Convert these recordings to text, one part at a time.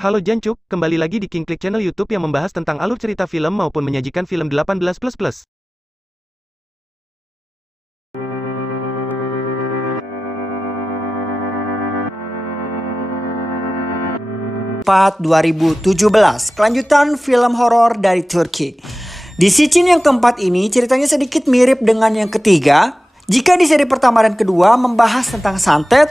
Halo Jancuk, kembali lagi di King Klik channel YouTube yang membahas tentang alur cerita film maupun menyajikan film 18++. Part 2017, kelanjutan film horor dari Turki. Di scene yang keempat ini ceritanya sedikit mirip dengan yang ketiga. Jika di seri pertama dan kedua membahas tentang santet,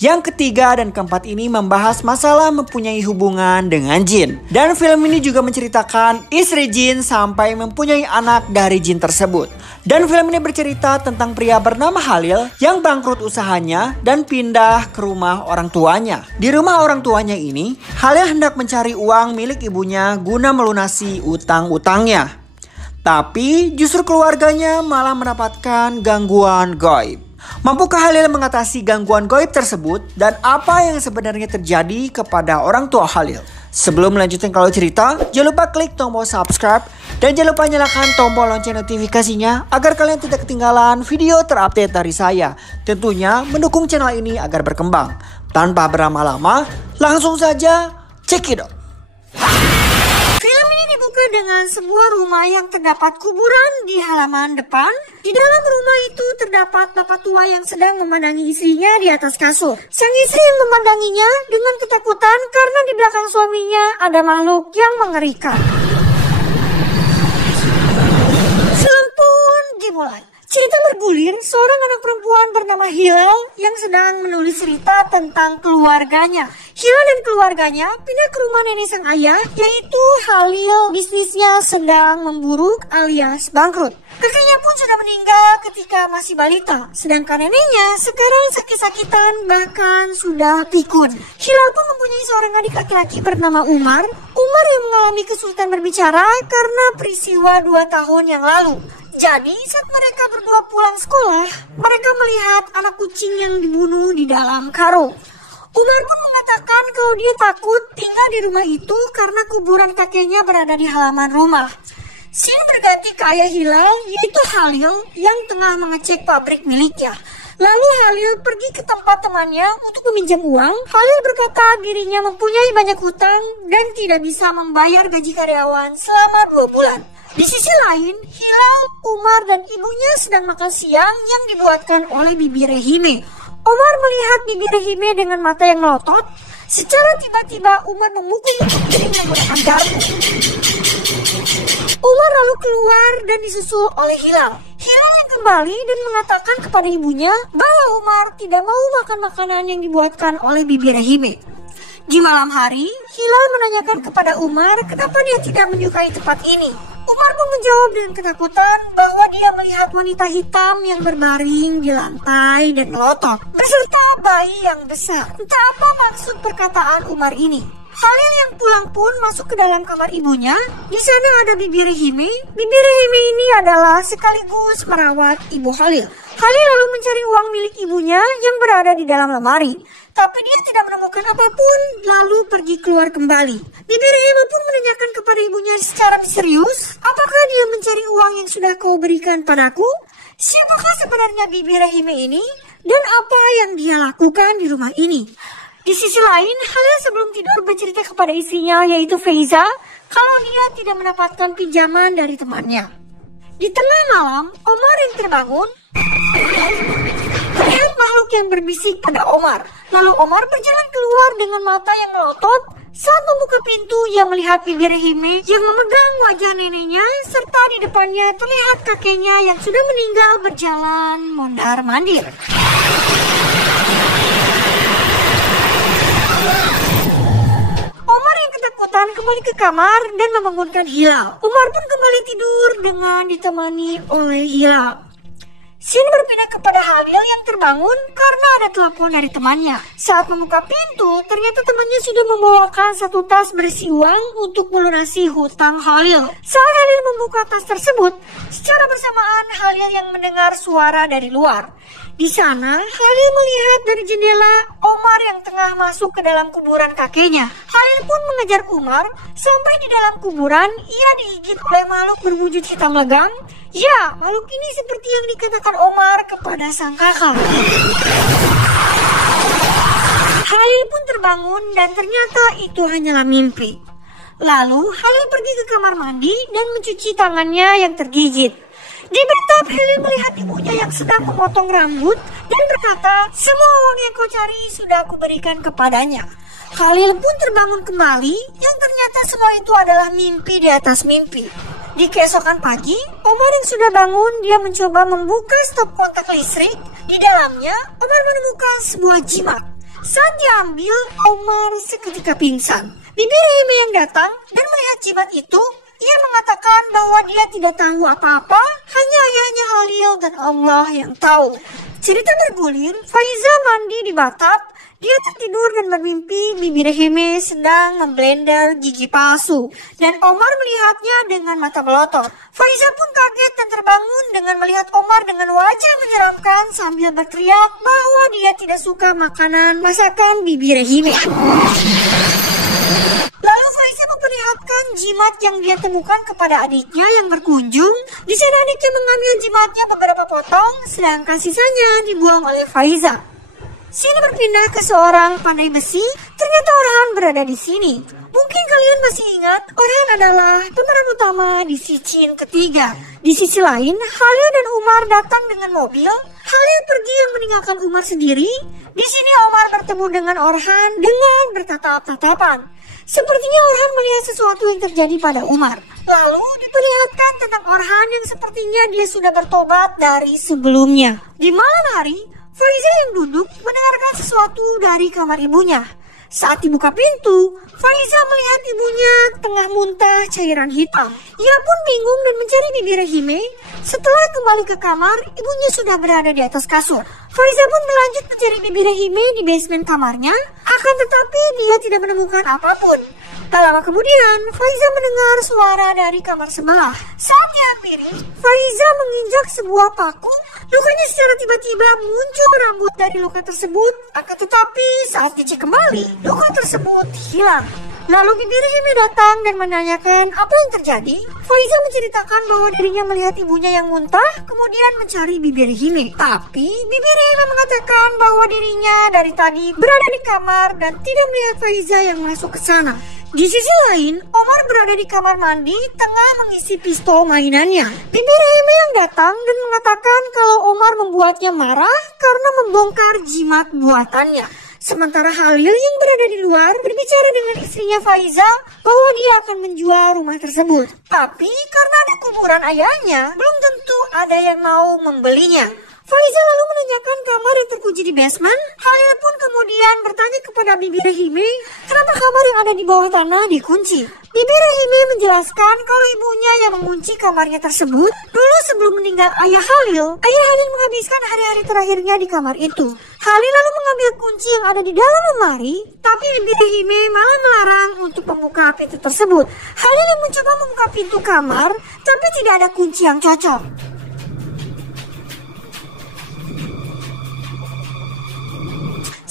yang ketiga dan keempat ini membahas masalah mempunyai hubungan dengan jin. Dan film ini juga menceritakan istri jin sampai mempunyai anak dari jin tersebut. Dan film ini bercerita tentang pria bernama Halil yang bangkrut usahanya dan pindah ke rumah orang tuanya. Di rumah orang tuanya ini, Halil hendak mencari uang milik ibunya guna melunasi utang-utangnya. Tapi justru keluarganya malah mendapatkan gangguan gaib. Mampukah Halil mengatasi gangguan gaib tersebut dan apa yang sebenarnya terjadi kepada orang tua Halil? Sebelum melanjutkan kalau cerita, jangan lupa klik tombol subscribe dan jangan lupa nyalakan tombol lonceng notifikasinya agar kalian tidak ketinggalan video terupdate dari saya. Tentunya mendukung channel ini agar berkembang. Tanpa berlama-lama, langsung saja check it out. Film ini dibuka dengan sebuah rumah yang terdapat kuburan di halaman depan. Di dalam rumah itu terdapat bapak tua yang sedang memandangi istrinya di atas kasur. Sang istri yang memandanginya dengan ketakutan karena di belakang suaminya ada makhluk yang mengerikan. Film pun dimulai. Cerita bergulir seorang anak perempuan bernama Hilal yang sedang menulis cerita tentang keluarganya. Hilal dan keluarganya pindah ke rumah nenek sang ayah, yaitu Halil. Bisnisnya sedang memburuk alias bangkrut. Kakeknya pun sudah meninggal ketika masih balita, sedangkan neneknya sekarang sakit-sakitan bahkan sudah pikun. Hilal pun mempunyai seorang adik laki-laki bernama Umar. Umar yang mengalami kesulitan berbicara karena peristiwa 2 tahun yang lalu. Jadi saat mereka berdua pulang sekolah, mereka melihat anak kucing yang dibunuh di dalam karung. Umar pun mengatakan kalau dia takut tinggal di rumah itu karena kuburan kakeknya berada di halaman rumah. Scene berganti ke ayah Hilal, yaitu Halil yang tengah mengecek pabrik miliknya. Lalu Halil pergi ke tempat temannya untuk meminjam uang. Halil berkata dirinya mempunyai banyak hutang dan tidak bisa membayar gaji karyawan selama 2 bulan. Di sisi lain, Hilal, Umar dan ibunya sedang makan siang yang dibuatkan oleh Bibi Rehime. Umar melihat Bibi Rehime dengan mata yang melotot. Secara tiba-tiba Umar memukul piringnya menggunakan garpu. Umar lalu keluar dan disusul oleh Hilal. Hilal yang kembali dan mengatakan kepada ibunya bahwa Umar tidak mau makan makanan yang dibuatkan oleh Bibi Rehime. Di malam hari, Hilal menanyakan kepada Umar kenapa dia tidak menyukai tempat ini. Umar pun menjawab dengan ketakutan bahwa dia melihat wanita hitam yang berbaring di lantai dan melotot, beserta bayi yang besar. Entah apa maksud perkataan Umar ini. Halil yang pulang pun masuk ke dalam kamar ibunya. Di sana ada Bibi Rehime. Bibi Rehime ini adalah sekaligus merawat ibu Halil. Halil lalu mencari uang milik ibunya yang berada di dalam lemari. Tapi dia tidak menemukan apapun, lalu pergi keluar kembali. Bibi Rehime pun menanyakan kepada ibunya secara misterius, apakah dia mencari uang yang sudah kau berikan padaku? Siapakah sebenarnya Bibi Rehime ini? Dan apa yang dia lakukan di rumah ini? Di sisi lain, Halil sebelum tidur bercerita kepada istrinya yaitu Feiza kalau dia tidak mendapatkan pinjaman dari temannya. Di tengah malam, Omar yang terbangun terlihat makhluk yang berbisik pada Omar. Lalu Omar berjalan keluar dengan mata yang melotot. Saat membuka pintu, ia melihat Bibi Rehime yang memegang wajah neneknya, serta di depannya terlihat kakeknya yang sudah meninggal berjalan mondar-mandir. Omar yang ketakutan kembali ke kamar dan membangunkan Hilal. Umar pun kembali tidur dengan ditemani oleh Hilal. Scene berpindah kepada Halil yang terbangun karena ada telepon dari temannya. Saat membuka pintu, ternyata temannya sudah membawakan 1 tas berisi uang untuk melunasi hutang Halil. Saat Halil membuka tas tersebut, secara bersamaan Halil yang mendengar suara dari luar. Di sana, Halil melihat dari jendela Omar yang tengah masuk ke dalam kuburan kakeknya. Halil pun mengejar Umar. Sampai di dalam kuburan, ia digigit oleh makhluk berwujud hitam legam. Ya, makhluk ini seperti yang dikatakan Omar kepada sang kakak. Halil pun terbangun dan ternyata itu hanyalah mimpi. Lalu Halil pergi ke kamar mandi dan mencuci tangannya yang tergigit. Di bathtub Halil melihat ibunya yang sedang memotong rambut dan berkata, "Semua uang yang kau cari sudah aku berikan kepadanya." Halil pun terbangun kembali yang ternyata semua itu adalah mimpi di atas mimpi. Di keesokan pagi, Omar yang sudah bangun, dia mencoba membuka stop kontak listrik. Di dalamnya, Omar menemukan sebuah jimat. Saat diambil, Omar seketika pingsan. Bibi Rahime yang datang dan melihat jimat itu, ia mengatakan bahwa dia tidak tahu apa-apa, hanya ayahnya Halil dan Allah yang tahu. Cerita bergulir, Faiza mandi di bathtub. Dia tertidur dan bermimpi Bibi Rahime sedang memblender gigi palsu. Dan Omar melihatnya dengan mata melotot. Faiza pun kaget dan terbangun dengan melihat Omar dengan wajah menyeramkan sambil berteriak bahwa dia tidak suka makanan masakan Bibi Rahime. Lalu Faiza memperlihatkan jimat yang dia temukan kepada adiknya yang berkunjung. Di sana adiknya mengambil jimatnya beberapa potong, sedangkan sisanya dibuang oleh Faiza. Sini berpindah ke seorang pandai besi. Ternyata Orhan berada di sini. Mungkin kalian masih ingat, Orhan adalah pemeran utama di Shichin ketiga. Di sisi lain, Halil dan Umar datang dengan mobil. Halil pergi yang meninggalkan Umar sendiri. Di sini Omar bertemu dengan Orhan dengan bertatap-tatapan. Sepertinya Orhan melihat sesuatu yang terjadi pada Umar. Lalu diperlihatkan tentang Orhan yang sepertinya dia sudah bertobat dari sebelumnya. Di malam hari, Faiza yang duduk mendengarkan sesuatu dari kamar ibunya. Saat dibuka pintu, Faiza melihat ibunya tengah muntah cairan hitam. Ia pun bingung dan mencari Bibi Rahime. Setelah kembali ke kamar, ibunya sudah berada di atas kasur. Faiza pun berlanjut mencari Bibi Rahime di basement kamarnya, akan tetapi dia tidak menemukan apapun. Tak lama kemudian, Faiza mendengar suara dari kamar sebelah. Saat dihampiri, Faiza menginjak sebuah paku. Lukanya secara tiba-tiba muncul rambut dari luka tersebut. Akan tetapi saat dicek kembali, luka tersebut hilang. Lalu Bibi Rahime datang dan menanyakan apa yang terjadi. Faiza menceritakan bahwa dirinya melihat ibunya yang muntah, kemudian mencari Bibi Rahime. Tapi Bibi Rahime mengatakan bahwa dirinya dari tadi berada di kamar dan tidak melihat Faiza yang masuk ke sana. Di sisi lain, Omar berada di kamar mandi tengah mengisi pistol mainannya. Bibi Rahime yang datang dan mengatakan kalau Omar membuatnya marah karena membongkar jimat buatannya. Sementara Halil yang berada di luar berbicara dengan istrinya Faiza bahwa dia akan menjual rumah tersebut. Tapi karena ada kuburan ayahnya, belum tentu ada yang mau membelinya. Faiza lalu menanyakan kamar yang terkunci di basement. Halil pun kemudian bertanya kepada Bibi Rahime, kenapa kamar yang ada di bawah tanah dikunci. Bibi Rahime menjelaskan kalau ibunya yang mengunci kamarnya tersebut. Dulu sebelum meninggal ayah Halil menghabiskan hari-hari terakhirnya di kamar itu. Halil lalu mengambil kunci yang ada di dalam lemari, tapi Bibi Rahime malah melarang untuk membuka pintu tersebut. Halil yang mencoba membuka pintu kamar, tapi tidak ada kunci yang cocok.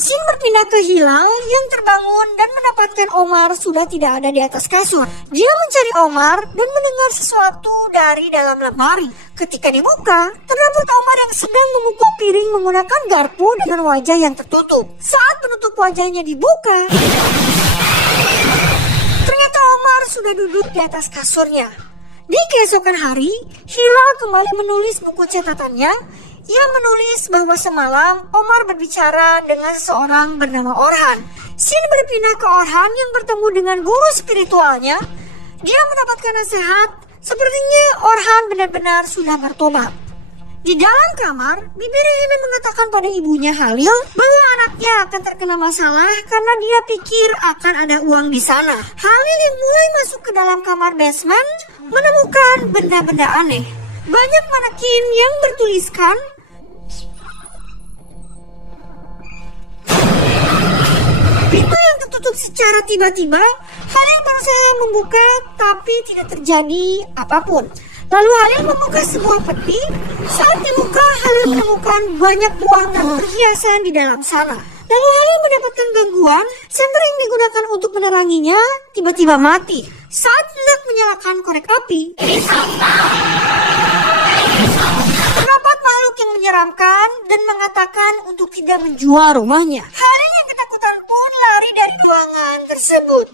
Scene berpindah ke Hilal yang terbangun dan mendapatkan Omar sudah tidak ada di atas kasur. Dia mencari Omar dan mendengar sesuatu dari dalam lemari. Ketika dibuka, terdapat Omar yang sedang memukul piring menggunakan garpu dengan wajah yang tertutup. Saat penutup wajahnya dibuka, ternyata Omar sudah duduk di atas kasurnya. Di keesokan hari, Hilal kembali menulis buku catatannya. Ia menulis bahwa semalam Omar berbicara dengan seseorang bernama Orhan. Scene berpindah ke Orhan yang bertemu dengan guru spiritualnya. Dia mendapatkan nasihat, sepertinya Orhan benar-benar sudah bertobat. Di dalam kamar, Bibi Rahime mengatakan pada ibunya Halil bahwa anaknya akan terkena masalah karena dia pikir akan ada uang di sana. Halil yang mulai masuk ke dalam kamar basement menemukan benda-benda aneh. Banyak manekin yang bertuliskan pintu yang tertutup secara tiba-tiba. Halil berusaha membuka tapi tidak terjadi apapun. Lalu Halil membuka sebuah peti. Saat dibuka, Halil menemukan banyak uang dan perhiasan di dalam sana. Lalu Halil mendapatkan gangguan. Senter yang digunakan untuk meneranginya tiba-tiba mati. Saat hendak menyalakan korek api, terdapat makhluk yang menyeramkan dan mengatakan untuk tidak menjual rumahnya. Halil yang ketakutan pun lari dari ruangan tersebut.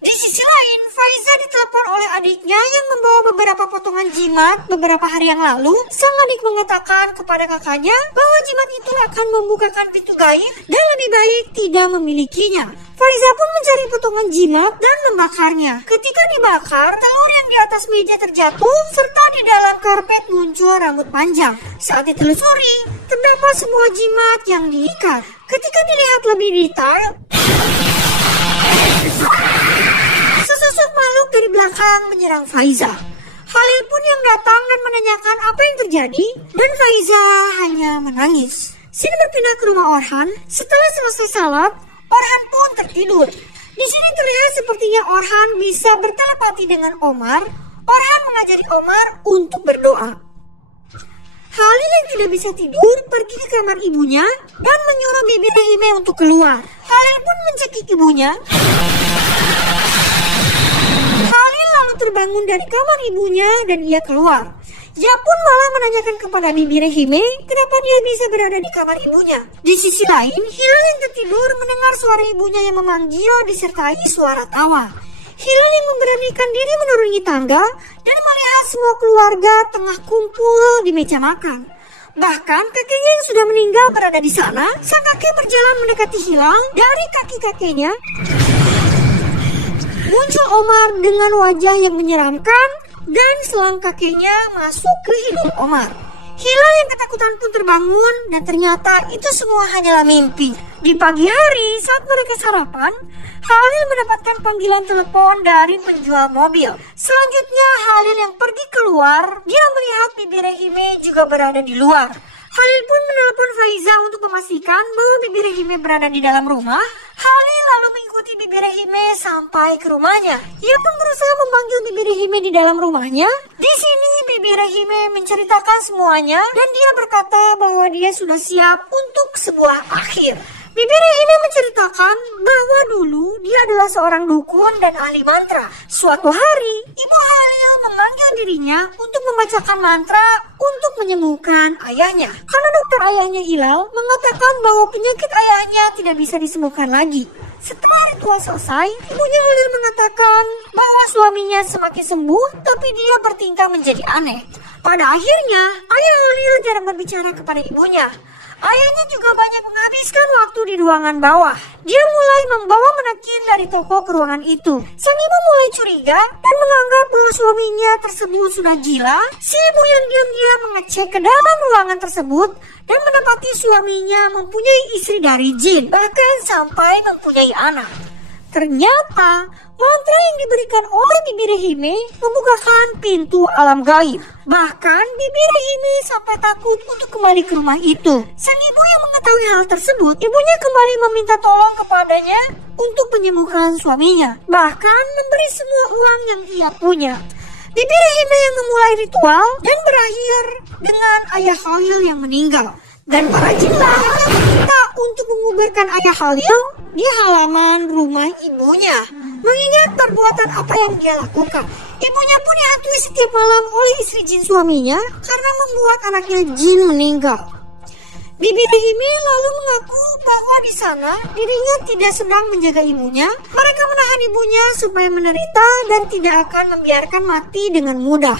Di sisi lain, Faiza ditelepon oleh adiknya yang membawa beberapa potongan jimat beberapa hari yang lalu. Sang adik mengatakan kepada kakaknya bahwa jimat itu akan membukakan pintu gaib dan lebih baik tidak memilikinya. Faiza pun mencari potongan jimat dan membakarnya. Ketika dibakar, telur yang di atas meja terjatuh serta di dalam karpet muncul rambut panjang. Saat ditelusuri, terdapat semua jimat yang diikat. Ketika dilihat lebih detail, sesosok makhluk dari belakang menyerang Faiza. Halil pun yang datang dan menanyakan apa yang terjadi, dan Faiza hanya menangis. Sini berpindah ke rumah Orhan. Setelah selesai salat, Orhan pun tertidur. Di sini terlihat sepertinya Orhan bisa bertelepati dengan Omar. Orhan mengajari Omar untuk berdoa. Halil yang tidak bisa tidur pergi ke kamar ibunya dan menyuruh Bibi Rahime untuk keluar. Halil pun mencekik ibunya. Halil lalu terbangun dari kamar ibunya dan ia keluar. Ia pun malah menanyakan kepada Bibi Rahime kenapa dia bisa berada di kamar ibunya. Di sisi lain, Hilal yang tertidur mendengar suara ibunya yang memanggil disertai suara tawa. Hilal yang memberanikan diri menuruni tangga dan melihat semua keluarga tengah kumpul di meja makan. Bahkan kakeknya yang sudah meninggal berada di sana. Sang kakek berjalan mendekati Hilal. Dari kaki kakeknya muncul Omar dengan wajah yang menyeramkan dan selang kakeknya masuk ke hidung Omar. Hilal yang ketakutan pun terbangun dan ternyata itu semua hanyalah mimpi. Di pagi hari saat mereka sarapan, Halil mendapatkan panggilan telepon dari penjual mobil. Selanjutnya Halil yang pergi keluar, dia melihat Bibi Rahime juga berada di luar. Halil pun menelepon Faiza untuk memastikan bahwa Bibi Rahime berada di dalam rumah. Halil lalu mengikuti Bibi Rahime sampai ke rumahnya. Ia pun berusaha memanggil Bibi Rahime di dalam rumahnya. Di sini Bibi Rahime menceritakan semuanya dan dia berkata bahwa dia sudah siap untuk sebuah akhir. Bibi Rahime menceritakan bahwa dulu dia adalah seorang dukun dan ahli mantra. Suatu hari, Ibu Halil memanggil dirinya untuk membacakan mantra untuk menyembuhkan ayahnya. Karena dokter ayahnya Hilal mengatakan bahwa penyakit ayahnya tidak bisa disembuhkan lagi. Setelah ritual selesai, ibunya Halil mengatakan bahwa suaminya semakin sembuh, tapi dia bertingkah menjadi aneh. Pada akhirnya, ayah Halil jarang berbicara kepada ibunya. Ayahnya juga banyak menghabiskan waktu di ruangan bawah. Dia mulai membawa menakin dari toko ke ruangan itu. Sang ibu mulai curiga dan menganggap bahwa suaminya tersebut sudah gila. Si ibu yang diam-diam mengecek ke dalam ruangan tersebut dan mendapati suaminya mempunyai istri dari jin, bahkan sampai mempunyai anak. Ternyata mantra yang diberikan oleh Bibi Rahime membukakan pintu alam gaib. Bahkan Bibi Rahime sampai takut untuk kembali ke rumah itu. Sang ibu yang mengetahui hal tersebut, ibunya kembali meminta tolong kepadanya untuk menyembuhkan suaminya. Bahkan memberi semua uang yang ia punya. Bibi Rahime yang memulai ritual dan berakhir dengan ayah Halil yang meninggal. Dan para jinlah meminta untuk menguburkan ayah Halil di halaman rumah ibunya, mengingat perbuatan apa yang dia lakukan. Ibunya pun dihantui setiap malam oleh istri jin suaminya karena membuat anaknya jin meninggal. Bibi Rahime lalu mengaku bahwa di sana dirinya tidak sedang menjaga ibunya. Mereka menahan ibunya supaya menderita dan tidak akan membiarkan mati dengan mudah.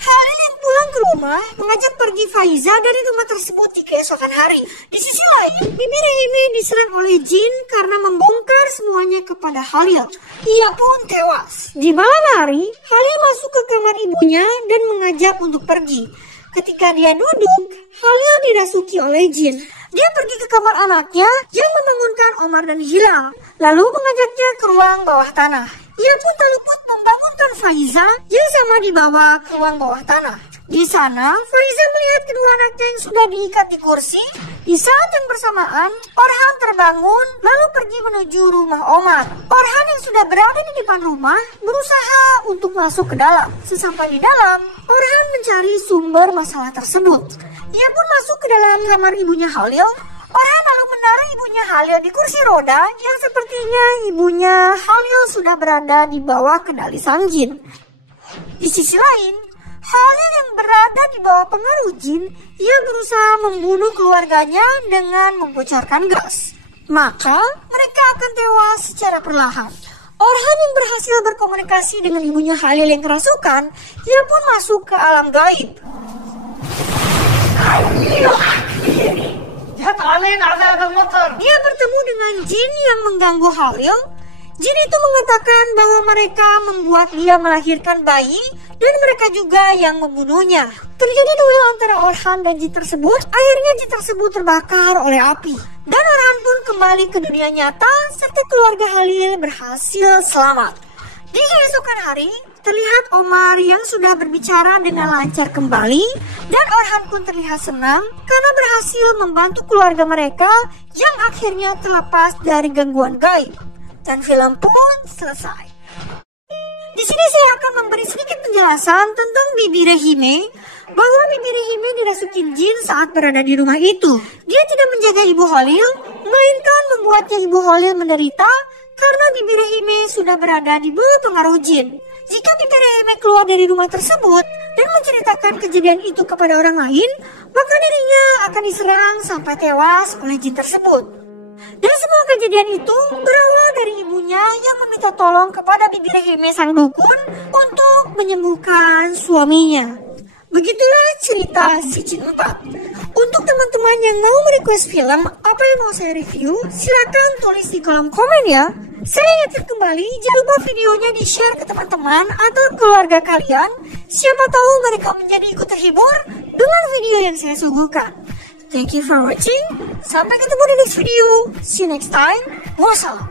Halil yang pulang ke rumah mengajak pergi Faiza dari rumah tersebut di keesokan hari. Di sisi lain, Bibi Rahime diserang oleh jin karena membongkar semuanya kepada Halil. Ia pun tewas. Di malam hari, Halil masuk ke kamar ibunya dan mengajak untuk pergi. Ketika dia duduk, Halil dirasuki oleh jin. Dia pergi ke kamar anaknya yang membangunkan Omar dan Hilal, lalu mengajaknya ke ruang bawah tanah. Ia pun tak luput membangunkan Faiza yang sama dibawa ke ruang bawah tanah. Di sana, Faiza melihat kedua anaknya yang sudah diikat di kursi. Di saat yang bersamaan, Orhan terbangun lalu pergi menuju rumah Omar. Orhan yang sudah berada di depan rumah berusaha untuk masuk ke dalam. Sesampai di dalam, Orhan mencari sumber masalah tersebut. Ia pun masuk ke dalam kamar ibunya Halil. Orhan lalu menaruh ibunya Halil di kursi roda yang sepertinya ibunya Halil sudah berada di bawah kendali sang jin. Di sisi lain, Halil yang berada di bawah pengaruh jin, ia berusaha membunuh keluarganya dengan membocorkan gas. Maka mereka akan tewas secara perlahan. Orhan yang berhasil berkomunikasi dengan ibunya Halil yang kerasukan, ia pun masuk ke alam gaib. Dia bertemu dengan jin yang mengganggu Halil. Jin itu mengatakan bahwa mereka membuat dia melahirkan bayi dan mereka juga yang membunuhnya. Terjadi duel antara Orhan dan jin tersebut. Akhirnya jin tersebut terbakar oleh api. Dan Orhan pun kembali ke dunia nyata serta keluarga Halil berhasil selamat. Di keesokan hari, terlihat Omar yang sudah berbicara dengan lancar kembali dan Orhan pun terlihat senang karena berhasil membantu keluarga mereka yang akhirnya terlepas dari gangguan gaib. Dan film pun selesai. Di sini saya akan memberi sedikit penjelasan tentang Bibi Rehime, bahwa Bibi Rehime dirasukin jin saat berada di rumah itu. Dia tidak menjaga Ibu Halil, melainkan membuatnya Ibu Halil menderita karena Bibi Rehime sudah berada di bawah pengaruh jin. Jika Bibi Rehime keluar dari rumah tersebut dan menceritakan kejadian itu kepada orang lain, maka dirinya akan diserang sampai tewas oleh jin tersebut. Dan semua kejadian itu berawal dari ibunya yang meminta tolong kepada Bibi Rehime sang dukun untuk menyembuhkan suaminya. Begitulah cerita Sicin 4. Untuk teman-teman yang mau merequest film apa yang mau saya review, silakan tulis di kolom komen ya. Saya ingatkan kembali, jangan lupa videonya di-share ke teman-teman atau keluarga kalian. Siapa tahu mereka menjadi ikut terhibur dengan video yang saya suguhkan. Thank you for watching. Sampai ketemu di next video. See you next time. Wassalam.